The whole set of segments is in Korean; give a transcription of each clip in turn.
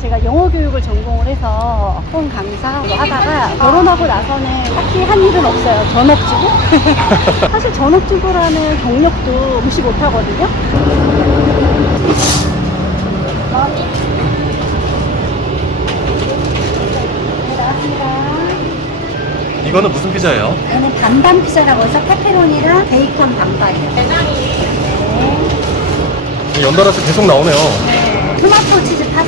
제가 영어 교육을 전공을 해서 학원 강사로 하다가 결혼하고 나서는 딱히 한 일은 없어요. 전업주부? 사실 전업주부라는 경력도 무시 못 하거든요. 네, 나왔습니다. 이거는 무슨 피자예요? 얘는 반반 피자라고 해서 페페로니랑 베이컨 반반이요. 네. 연달아서 계속 나오네요. 토마토 치즈 파스타.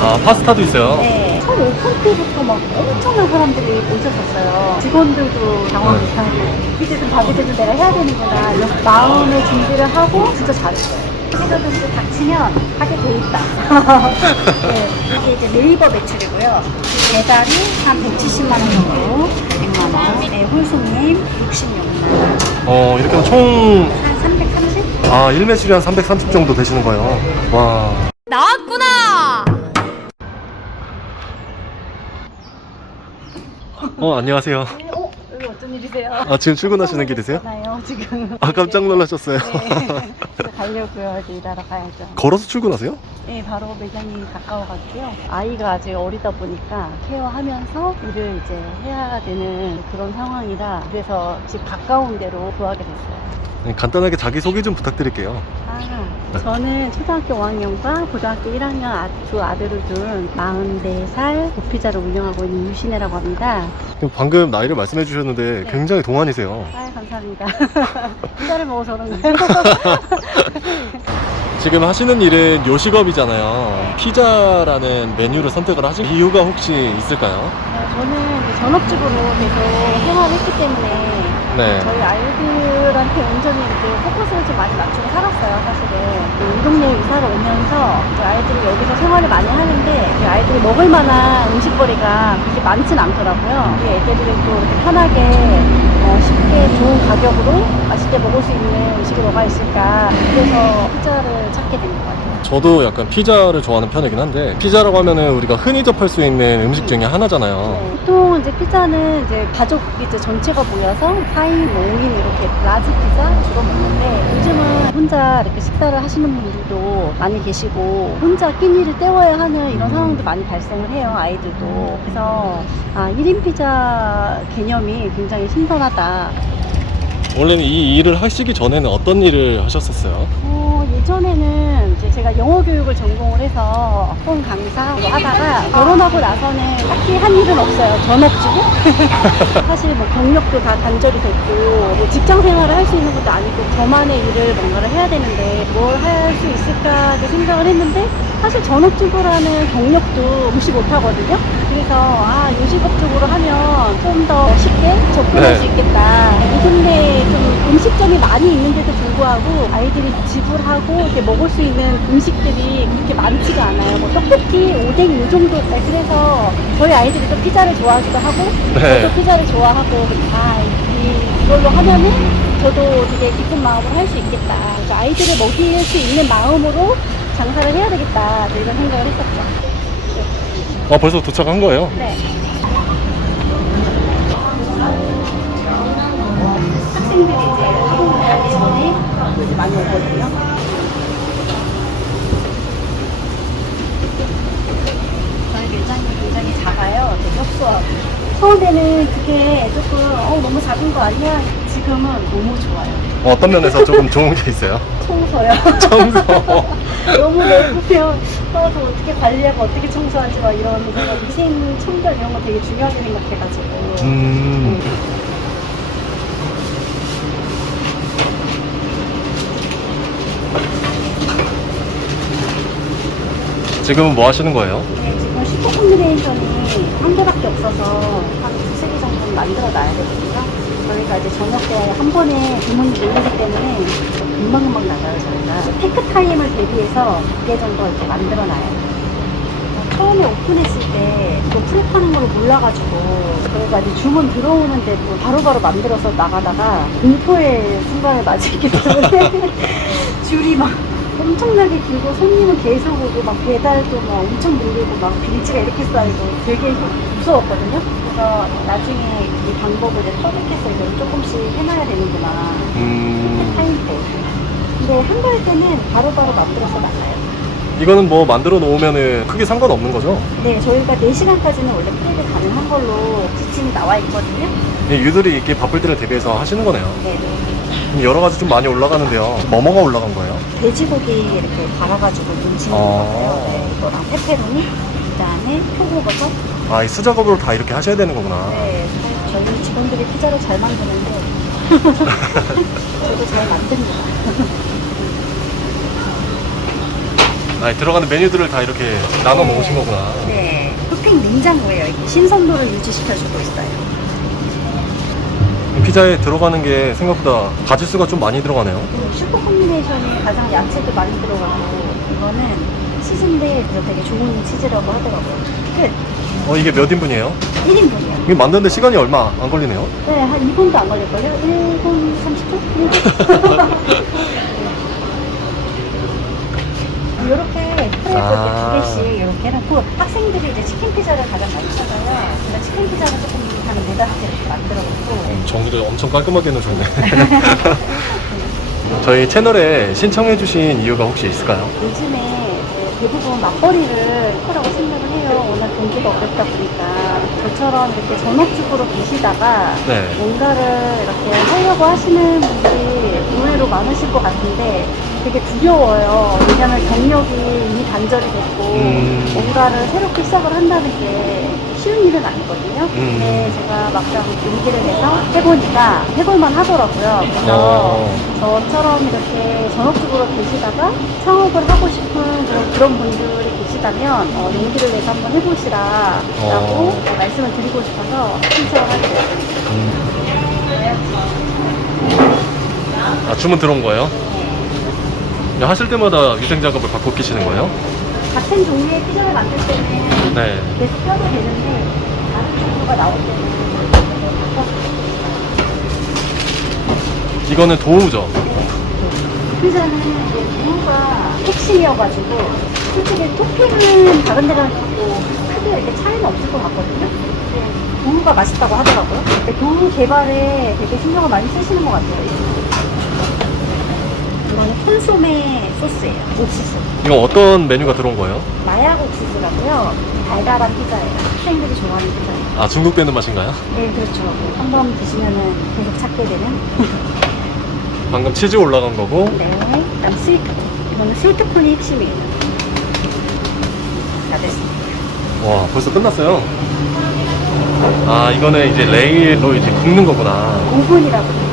아, 파스타도 있어요. 네. 처음 오픈 때부터 막 엄청난 사람들이 오셨었어요. 직원들도 당황하고 이제든 가게들도 내가 해야 되는구나. 이런 마음의 준비를 하고 진짜 잘했어요. 회사도 이제 닥치면 하게 돼 있다. 네. 이게 이제 네이버 매출이고요. 배달이 한 170만 원 정도, 100만 원. 네, 홀손님 66만 원. 어, 이렇게 하면 총, 한 330? 아, 1매출이 한 330 정도 되시는 거예요. 와. 나왔구나! 어, 안녕하세요. 네, 어? 여기 어쩐 일이세요? 아, 지금 출근하시는 길이세요? 나요 지금. 아, 깜짝 놀라셨어요. 네. 가려고요. 이제 일하러 가야죠. 걸어서 출근하세요? 네, 바로 매장이 가까워가지고요. 아이가 아직 어리다 보니까 케어하면서 일을 이제 해야 되는 그런 상황이라 그래서 집 가까운 데로 구하게 됐어요. 네, 간단하게 자기소개 좀 부탁드릴게요. 아, 저는 초등학교 5학년과 고등학교 1학년 아- 두 아들을 둔 44살 고피자를 운영하고 있는 유신혜라고 합니다. 방금 나이를 말씀해 주셨는데 네. 굉장히 동안이세요. 아, 감사합니다. 피자를 먹어서 그런가요? 지금 하시는 일은 요식업이잖아요. 피자라는 메뉴를 선택을 하신 이유가 혹시 있을까요? 어, 저는 이제 전업주부로 계속 생활했기 때문에 네. 저희 아이들한테 온전히 이렇게 포커스를 좀 많이 맞추고 살았어요, 사실은. 이 동네 이사를 오면서 이제 아이들이 여기서 생활을 많이 하는데 이 아이들이 먹을 만한 음식거리가 그렇게 많진 않더라고요. 우리 애들이 또 이렇게 편하게 어, 쉽게 좋은 가격으로 맛있게 먹을 수 있는 음식이 뭐가 있을까. 그래서 피자를 찾게 된 것 같아요. 저도 약간 피자를 좋아하는 편이긴 한데 피자라고 하면은 우리가 흔히 접할 수 있는 음식 중에 하나잖아요. 네, 보통 이제 피자는 이제 가족 이제 전체가 모여서 4인, 5인 이렇게 라지 피자 주로 먹는데 요즘은 혼자 이렇게 식사를 하시는 분들도 많이 계시고 혼자 끼니를 때워야 하는 이런 음. 상황도 많이 발생을 해요, 아이들도. 그래서 아, 1인 피자 개념이 굉장히 신선하다. 원래는 이 일을 하시기 전에는 어떤 일을 하셨었어요? 어, 예전에는 이 제 제가 영어 교육을 전공을 해서 학원 강사로 하다가 결혼하고 나서는 딱히 한 일은 없어요. 전업주부? 사실 뭐 경력도 다 단절이 됐고 뭐 직장 생활을 할 수 있는 것도 아니고 저만의 일을 뭔가를 해야 되는데 뭘 할 수 있을까 생각을 했는데 사실 전업주부라는 경력도 무시 못 하거든요. 그래서 아 요식업 쪽으로 하면 좀 더 쉽게 접근할 네. 수 있겠다. 이 동네에 좀 음식점이 많이 있는데도 불구하고 아이들이 지불하고 이렇게 먹을 수 있는 음식들이 그렇게 많지가 않아요. 뭐 떡볶이, 오뎅 이 정도. 네, 그래서 저희 아이들이 또 피자를 좋아하기도 하고 네. 저도 피자를 좋아하고 아 이, 이걸로 하면은 저도 되게 기쁜 마음으로 할 수 있겠다. 그래서 아이들을 먹일 수 있는 마음으로 장사를 해야 되겠다. 이런 생각을 했었죠. 아 벌써 도착한 거예요? 네. 학생들이 이제 학원 가기 전에 이제 많이 오거든요. 저희 매장이 굉장히 작아요. 되게 협소하고. 처음에는 그게 조금 어, 너무 작은 거 아니야? 지금은 너무 좋아요. 어, 어떤 면에서 조금 좋은 게 있어요? 청소요. 청소. 너무 넓으면 어, 저 어떻게 관리하고 어떻게 청소하지 막 이런 그런 위생 청결 이런 거 되게 중요하게 생각해가지고 음. 지금은 뭐 하시는 거예요? 네, 지금 슈퍼 콤비네이션이 한 개밖에 없어서 한 두세 개 정도는 만들어 놔야 되거든요. 저희가 이제 저녁 때 한 번에 주문이 몰리기 때문에 금방금방 나가요, 저희가. 테크 타임을 대비해서 두 개 정도 이렇게 만들어 놔요. 처음에 오픈했을 때 또 프랩하는 걸 몰라가지고 저희가 이제 주문 들어오는데도 바로바로 만들어서 나가다가 공포의 순간을 맞이했기 때문에 줄이 막 엄청나게 길고 손님은 계속 오고 막 배달도 막 엄청 밀리고 막 빌지가 이렇게 쌓이고 되게 무서웠거든요. 그래서 나중에 이 방법을 이제 터득해서 이걸 조금씩 해놔야 되는구나. 음. 타임 때. 근데 한달 때는 바로바로 만들어서 나가요. 이거는 뭐 만들어 놓으면은 크게 상관없는 거죠? 네, 저희가 4시간까지는 원래 프레드 가능한 걸로 지침이 나와 있거든요. 이 유들이 이렇게 바쁠 때를 대비해서 하시는 거네요. 네, 네. 여러 가지 좀 많이 올라가는데요. 뭐뭐가 올라간 거예요? 돼지고기 이렇게 갈아가지고 눈치는 아. 거예요. 네, 이거랑 페페로니, 그다음에 표고버섯. 아, 이 수작업으로 다 이렇게 하셔야 되는 거구나. 네, 저희 직원들이 피자를 잘 만드는데 저도 잘 만듭니다. 아, 들어가는 메뉴들을 다 이렇게 나눠 네. 놓으신 거구나. 네, 토핑 냉장고예요. 신선도를 유지시켜주고 있어요. 피자에 들어가는 게 생각보다 가짓수가 좀 많이 들어가네요. 그 슈퍼 콤비네이션이 가장 야채도 많이 들어가고 이거는 치즈인데 그래서 되게 좋은 치즈라고 하더라고요. 끝. 어, 이게 몇 인분이에요? 1인분이요. 이게 만드는데 시간이 얼마 안 걸리네요. 네, 한 2분도 안 걸릴걸요? 1분 30분? 이렇게 프레드 아. 두 개씩 이렇게 해놓고 학생들이 이제 치킨 피자를 가장 많이 찾아요. 그래서 치킨 피자를 조금 한 네다섯 개 이렇게 만들어 놓고 음, 정리를 엄청 깔끔하게 해놓으셨네. 저희 채널에 신청해주신 이유가 혹시 있을까요? 요즘에 이제 대부분 맞벌이를 하라고 생각을 해요. 워낙 경기가 어렵다 보니까 저처럼 이렇게 전업주부로 계시다가 네. 뭔가를 이렇게 하려고 하시는 분들이 의외로 많으실 것 같은데 되게 두려워요. 왜냐면 경력이 이미 단절이 됐고 음. 뭔가를 새롭게 시작을 한다는 게 쉬운 일은 아니거든요. 음. 근데 제가 막상 용기를 내서 해보니까 해볼만 하더라고요. 그래서 어. 저처럼 이렇게 전업주부로 계시다가 창업을 하고 싶은 그런, 그런 분들이 계시다면 어, 용기를 내서 한번 해보시라라고 어. 말씀을 드리고 싶어서 신청을 하게 되었습니다. 아, 주문 들어온 거예요? 네, 하실 때마다 위생 작업을 바꿔 끼시는 거예요? 같은 종류의 피자를 만들 때는 네. 계속 펴도 되는데 다른 종류가 나올 때는 이거는 도우죠? 피자는 이제 무가 핵심이어가지고 솔직히 토핑은 다른 데랑 뭐 크게 이렇게 차이는 없을 것 같거든요. 근데 도우가 맛있다고 하더라고요. 근데 도우 개발에 되게 신경을 많이 쓰시는 것 같아요. 이거는 콘소메 소스예요. 옥수수. 이거 어떤 메뉴가 들어온 거예요? 마약 옥수수라고요. 달달한 피자예요. 학생들이 좋아하는 피자예요. 아, 중국 배는 맛인가요? 네, 그렇죠. 한번 드시면은 계속 찾게 되는. 방금 치즈 올라간 거고, 네. 그다음 스위트. 이거는 스위트콘이 핵심이에요. 다 됐습니다. 와, 벌써 끝났어요. 아, 이거는 이제 레일로 이제 굽는 거구나. 5분이라고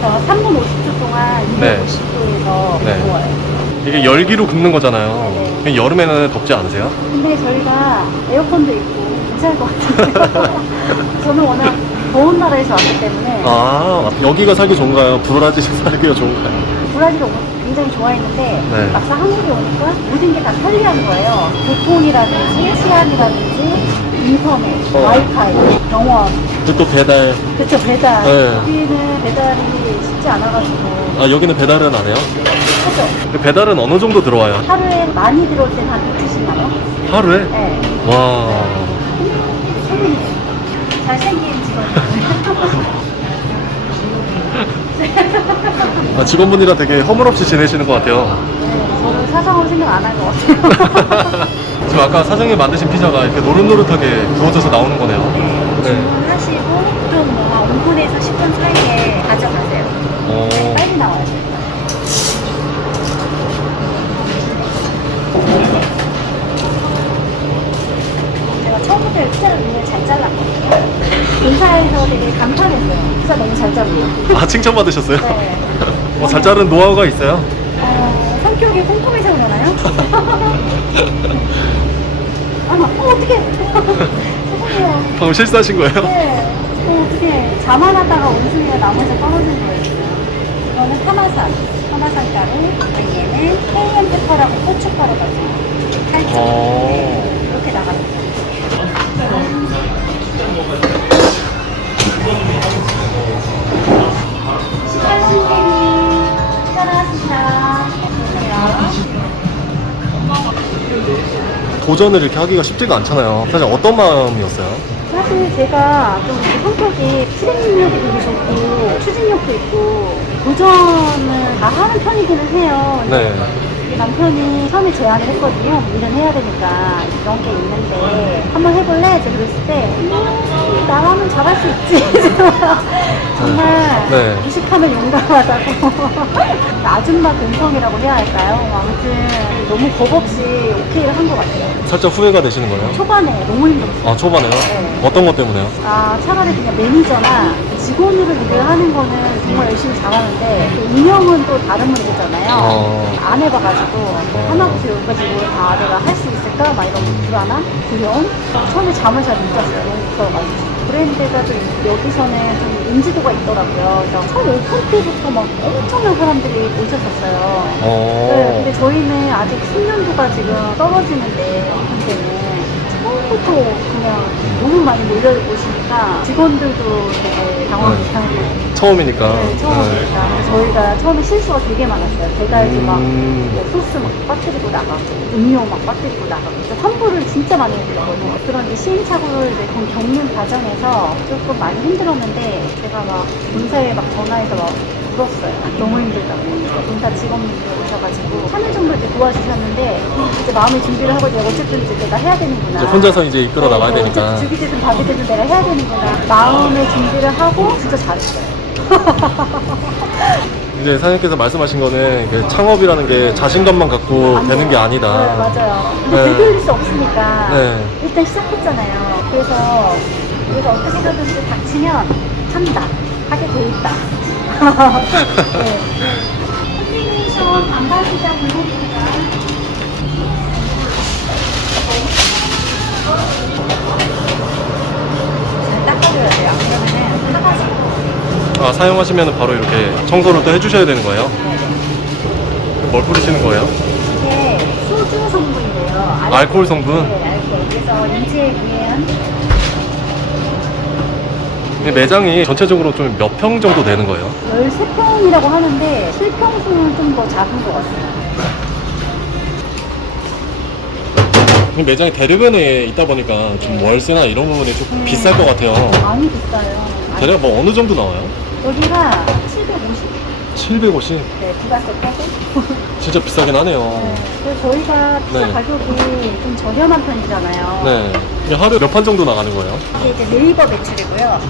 그래서 3분 50초 동안 네. 250도 에서 네. 구워요. 이게 열기로 굽는 거잖아요. 네. 여름에는 덥지 않으세요? 근데 저희가 에어컨도 있고 괜찮을 것 같은데요. 저는 워낙 더운 나라에서 왔기 때문에 아, 여기가 살기 좋은가요? 브라질 살기가 좋은가요? 브라질을 굉장히 좋아했는데 네. 막상 한국에 오니까 모든 게 다 편리한 거예요. 교통이라든지 치안이라든지 인터넷, 어. 와이파이, 병원, 그리고 또 배달. 그쵸 배달. 네. 여기는 배달이 쉽지 않아가지고 아, 여기는 배달은 안 해요? 하죠. 그 배달은 어느 정도 들어와요? 하루에 많이 들어올 때는 한 170만 원? 하루에? 네. 와. 잘생긴 직원. 아, 직원분이랑 되게 허물없이 지내시는 것 같아요. 네, 저는 생각 안 할 것 같아요. 지금 아까 사장님 만드신 피자가 이렇게 노릇노릇하게 구워져서 나오는 거네요. 네. 주문하시고 보통 뭐한 5분에서 10분 사이에 가져가세요. 어. 빨리 나와요. 저희가. 제가 처음부터 피자를 눈을 잘 잘랐거든요. 본사에서 되게 감탄했어요. 피자 너무 잘 잘라요. 아, 칭찬받으셨어요? 네. 어, 잘 자른 노하우가 있어요? 어, 성격이 꼼꼼해서 그러나요? 아, 어, 어떡해. 죄송해요. 방금 실수하신 거예요? 네. 어, 어떡해. 자만하다가 원숭이가 나무에서 떨어진 거예요. 이거는 파마산. 파마산 가루. 얘는 케이엠 페퍼라고 고춧가루가 있어요. 살짝. 어. 네, 이렇게 나갑니다. 시칼롱님이 따라왔습니다. 도전을 이렇게 하기가 쉽지가 않잖아요. 사실 어떤 마음이었어요? 사실 제가 좀 실행력이 되게 좋고 추진력도 있고 도전을 다 하는 편이기는 해요. 네. 남편이 처음에 제안을 했거든요. 일은 해야 되니까 이런 게 있는데 한번 해볼래? 제가 그랬을 때 음, 나라면 잘할 수 있지. 정말 네. 무식하면 용감하다고. 아줌마 근성이라고 해야 할까요? 아무튼 너무 겁 없이 오케이를 한 것 같아요. 살짝 후회가 되시는 거예요? 초반에 너무 힘들었어요. 아 초반에요? 네. 어떤 것 때문에요? 아, 차라리 그냥 매니저나 직원으로 일을 하는 거는 정말 열심히 잘하는데 또 운영은 또 다른 문제잖아요. 어. 안 해봐가지고 하나부터 열까지 다 내가 할 수 있을까? 막 이런 불안함, 두려움. 처음에 잠을 잘 못 잤어요. 너무 무서워가지고. 브랜드가 좀 여기서는 좀 인지도가 있더라고요. 그래서 처음 오픈 때부터 막 엄청난 사람들이 오셨었어요. 어. 네, 근데 저희는 아직 숙련도가 지금 떨어지는데 오픈 때는 처음부터 그냥 너무 많이 몰려오시니까 직원들도 되게 당황하고 처음이니까. 네, 처음이니까 그래서 저희가 처음에 실수가 되게 많았어요. 배달도 막 음. 뭐 소스 막 빠뜨리고 나가고 음료 막 빠뜨리고 나가고 그래서 환불을 진짜 많이 해드렸거든요. 그런 이제 시행착오를 이제 좀 겪는 과정에서 조금 많이 힘들었는데 제가 막 본사에 막 전화해서 막 울었어요. 너무 힘들다고. 본사 직원분들 오셔가지고 3일 정도 이제 도와주셨는데 이제 마음의 준비를 하고 내가 어쨌든 이제 내가 해야 되는구나. 이제 혼자서 이제 이끌어 나가야 네, 되니까. 어쨌든 죽이든 밥이든 내가 해야 되는구나. 마음의 준비를 하고 진짜 잘했어요. 이제 사장님께서 말씀하신 거는 그 창업이라는 게 자신감만 갖고 되는 게 아니다. 네, 맞아요. 근데 네. 되돌릴 수 없으니까 네. 일단 시작했잖아요. 그래서 그래서 어떻게 하든지 닥치면 한다. 하게 돼 있다. 네. 닦아줘야 돼요. 그러면은 사가지고. 아, 사용하시면 바로 이렇게 청소를 또 해주셔야 되는 거예요? 뭘 뿌리시는 거예요? 이게 소주 성분이래요. 알- 알코올 성분? 네, 알코올. 그래서 인체에 유해한 이 매장이 전체적으로 좀 몇 평 정도 되는 거예요? 13평이라고 하는데 실평수는 좀 더 작은 것 같아요. 이 매장이 대로변에 있다 보니까 좀 월세나 이런 부분이 좀 음. 비쌀 것 같아요. 많이 비싸요. 대략 뭐 어느 정도 나와요? 여기가 750. 750? 네, 부가세 빼고. 진짜 비싸긴 하네요. 네. 그래서 저희가 피자 네. 가격이 좀 저렴한 편이잖아요. 네. 이게 하루에 몇 판 정도 나가는 거예요? 이게 이제 네이버 매출이고요.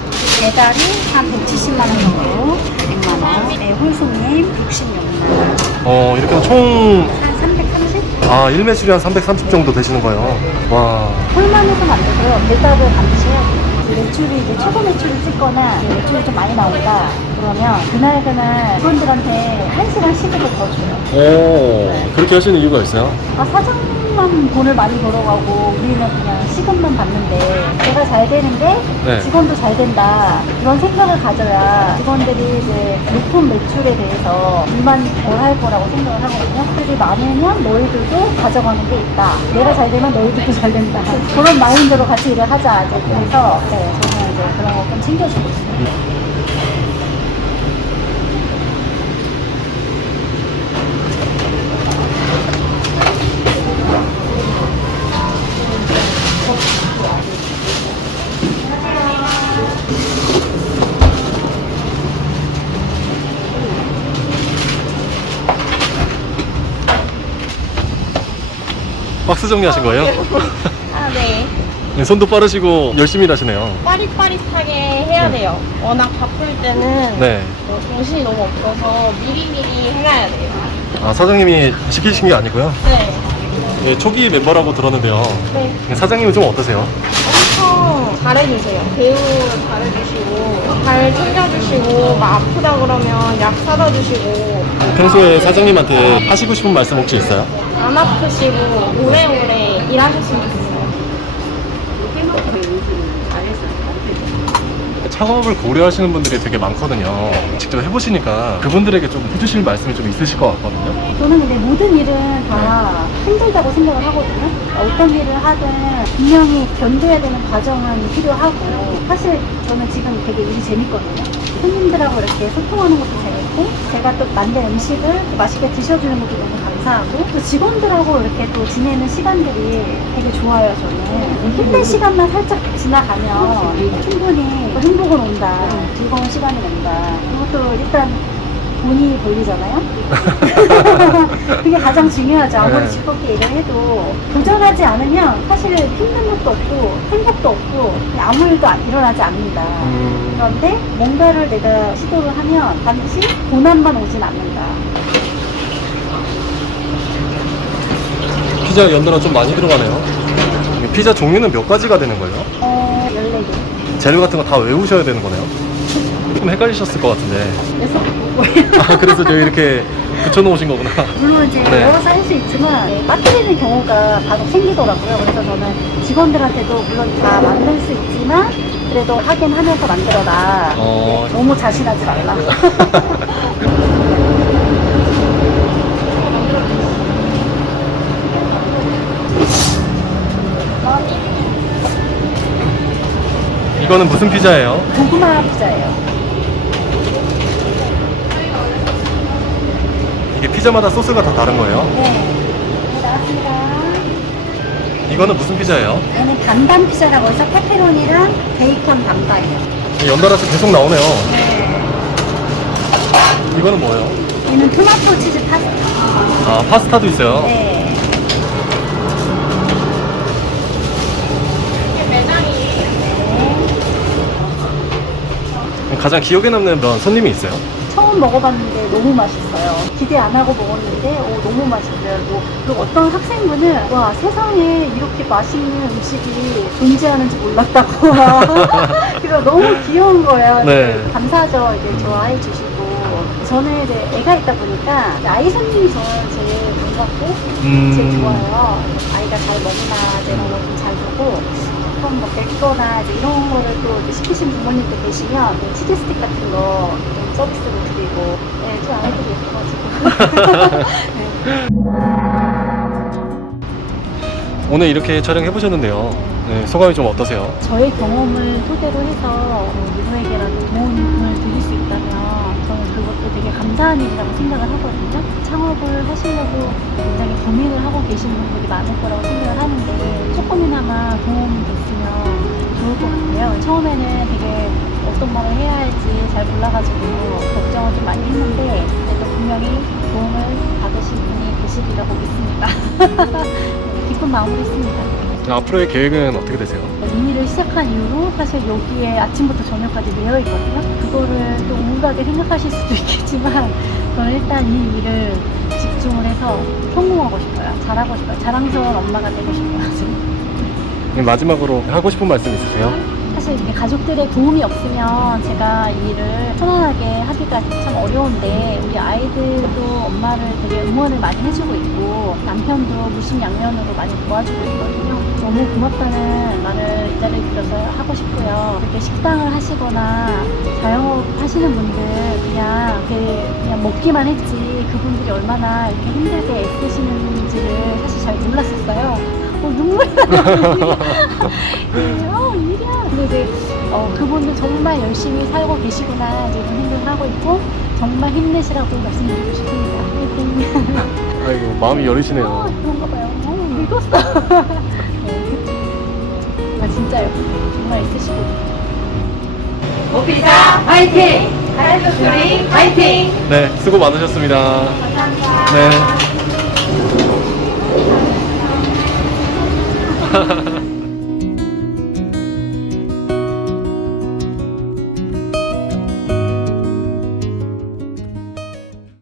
배달이 한 170만 원 정도, 100만 원. 네, 홀손님 66만 원. 어, 이렇게 하면 총, 한 330? 아, 1매출이 한 330 정도 되시는 거예요. 와. 홀만 해서는 안 되고요. 배달을 반드시 해야 돼요. 매출이 이제 최고 매출을 찍거나 매출이 좀 많이 나온다 그러면 그날 그날 직원들한테 한 시간 시급을 더 줘요. 오, 그렇게 하시는 이유가 있어요? 아, 사장만 돈을 많이 벌어가고 우리는 그냥 시급만 받는데 내가 잘 되는데 네. 직원도 잘 된다 이런 생각을 가져야 직원들이 이제 높은 매출에 대해서 불만이 덜할 거라고 생각을 하거든요. 그들이 많으면 너희들도 가져가는 게 있다. 내가 잘 되면 너희들도 잘 된다. 그런 마인드로 같이 일을 하자. 이제 그래서 네, 저는 이제 그런 거 좀 챙겨주고 있어요. 정리하신 거예요? 아, 네. 네, 손도 빠르시고 열심히 일하시네요. 빠릿빠릿하게 해야 네. 돼요. 워낙 바쁠 때는 네. 뭐 정신이 너무 없어서 미리미리 해놔야 돼요. 아, 사장님이 시키신 게 아니고요. 네. 예, 초기 멤버라고 들었는데요. 네. 사장님은 좀 어떠세요? 엄청 잘해주세요. 배우 잘해주시고, 잘 챙겨주시고, 막 아프다 그러면 약 사다 주시고, 평소에 사장님한테 하시고 싶은 말씀 혹시 있어요? 안 아프시고, 오래오래 일하셨으면 좋겠어요. 창업을 고려하시는 분들이 되게 많거든요. 직접 해보시니까 그분들에게 좀 해주실 말씀이 좀 있으실 것 같거든요. 저는 근데 모든 일은 다 힘들다고 생각을 하거든요. 어떤 일을 하든 분명히 견뎌야 되는 과정은 필요하고 사실 저는 지금 되게 일이 재밌거든요. 손님들하고 이렇게 소통하는 것도 재밌고 제가 또 만든 음식을 맛있게 드셔주는 것도 너무 감사하고 또 직원들하고 이렇게 또 지내는 시간들이 되게 좋아요 저는. 힘든 시간만 살짝 지나가면 충분히 행복은 온다. 즐거운 시간이 온다. 그리고 또 일단 돈이 벌리잖아요. 그게 가장 중요하죠. 아무리 네. 즐겁게 일을 해도 도전하지 않으면 사실 힘든 것도 없고 행복도 없고 아무 일도 안- 일어나지 않는다. 음, 그런데 뭔가를 내가 시도를 하면 반드시 고난만 오진 않는다. 피자 연도가 좀 많이 들어가네요. 이 피자 종류는 몇 가지가 되는 거예요? 어, 14개. 재료 같은 거 다 외우셔야 되는 거네요. 좀 헷갈리셨을 것 같은데. 그래서 아, 그래서 저희 이렇게 붙여놓으신 거구나. 물론 이제 네. 여러 쌓일 수 있지만 네, 빠뜨리는 경우가 간혹 생기더라고요. 그래서 저는 직원들한테도 물론 다 만들 수 있지만 그래도 확인하면서 만들어라. 어. 네, 너무 자신하지 말라. 이거는 무슨 피자예요? 고구마 피자예요. 이게 피자마다 소스가 다 다른 거예요? 네. 네, 나왔습니다. 이거는 무슨 피자예요? 얘는 단단 피자라고 해서 페페로니랑 베이컨 단단이에요. 연달아서 계속 나오네요. 네. 이거는 뭐예요? 얘는 토마토 치즈 파스타. 아, 파스타도 있어요. 네. 매장이 네. 가장 기억에 남는 그런 손님이 있어요? 처음 먹어봤는데 너무 맛있어요. 기대 안 하고 먹었는데 오, 너무 맛있어요. 또, 그리고 어떤 학생분은 와 세상에 이렇게 맛있는 음식이 존재하는지 몰랐다고. 그래서 너무 귀여운 거예요. 네. 감사하죠. 이제 좋아해 주시고. 저는 이제 애가 있다 보니까 아이 손님이 저는 제일 반갑고 음. 제일 좋아요. 아이가 잘 먹나 이런 걸 좀 잘 보고 조금 뭐 이제 이런 거를 또 시키신 부모님도 계시면 뭐 치즈 스틱 같은 거좀 서비스로 드리고 네, 좀 아이들이 예뻐가지고 네. 오늘 이렇게 촬영해 보셨는데요. 네, 소감이 좀 어떠세요? 저의 경험을 토대로 해서 누구에게라도 도움을 드릴 수 있다면 저는 그것도 되게 감사한 일이라고 생각을 하거든요. 창업을 하시려고 굉장히 고민을 하고 계신 분들이 많을 거라고 생각을 하는데 조금이나마 도움이 됐으면 좋을 것 같아요. 처음에는 되게 어떤 말을 해야 할지 잘 몰라가지고 걱정을 좀 많이 했는데 분명히 도움을 받으실 분이 계시리라고 믿습니다. 기쁜 마음으로 했습니다. 앞으로의 계획은 어떻게 되세요? 이 일을 시작한 이후로 사실 여기에 아침부터 저녁까지 매여 있거든요. 그거를 또 우울하게 생각하실 수도 있겠지만 저는 일단 이 일을 집중을 해서 성공하고 싶어요. 잘하고 싶어요. 자랑스러운 엄마가 되고 싶어요. 네, 마지막으로 하고 싶은 말씀 있으세요? 사실 이렇게 가족들의 도움이 없으면 제가 이 일을 편안하게 하기가 참 어려운데 우리 아이들도 엄마를 되게 응원을 많이 해주고 있고 남편도 무심양면으로 많이 도와주고 있거든요. 너무 고맙다는 말을 이 자리에 빌어서 하고 싶고요. 이렇게 식당을 하시거나 자영업 하시는 분들 그냥 그냥 먹기만 했지 그분들이 얼마나 이렇게 힘들게 애쓰시는지를 사실 잘 몰랐었어요. 어, 눈물이 나요. 근데 이제 어, 그분도 정말 열심히 살고 계시구나 지금 생각을 하고 있고 정말 힘내시라고 말씀드리고 싶습니다. 화이팅! 아이고 마음이 어, 여리시네요. 그런가 봐요. 너무 늙었어. 네. 아, 진짜요. 정말 있으시고. 오피자 화이팅! 가라스토리 화이팅! 네 수고 많으셨습니다. 감사합니다. 네.